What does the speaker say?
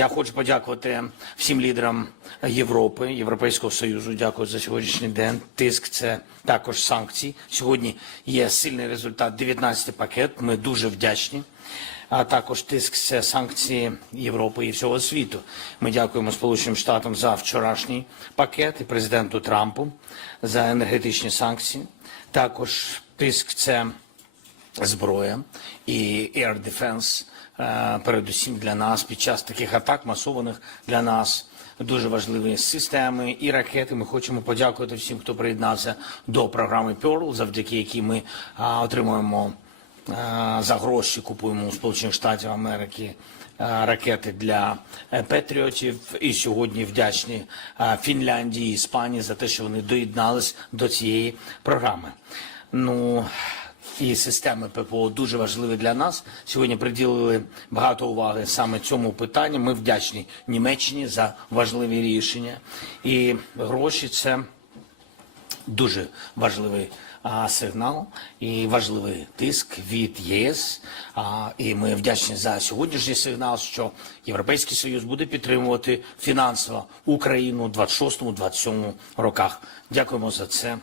Я хочу подякувати всім лідерам Європи, Європейського союзу. Дякую за сьогоднішній день. Тиск це також санкції. Сьогодні є сильний результат. 19 пакет. Ми дуже вдячні. А також тиск це санкції Європи і всього світу. Ми дякуємо Сполученим Штатам за вчорашній пакет і президенту Трампу за енергетичні санкції. Також тиск це зброя і air defense, е, передусім для нас під час таких атак масованих для нас дуже важливі системи і ракети. Ми хочемо подякувати всім, хто приєднався до програми Pearl, завдяки якій ми а, отримуємо а, за гроші, купуємо у Сполучених Штатів Америки. а, Ракети для е, патріотів і сьогодні вдячні а, Фінляндії і Іспанії за те, що вони доєднались до цієї програми. Ну і системи ППО дуже важливі для нас. Сьогодні приділили багато уваги саме цьому питанню. Ми вдячні Німеччині за важливі рішення. І гроші це дуже важливий а, сигнал і важливий тиск від ЄС. А, і ми вдячні за сьогоднішній сигнал, що Європейський Союз буде підтримувати фінансово Україну у 26-27 роках. Дякуємо за це.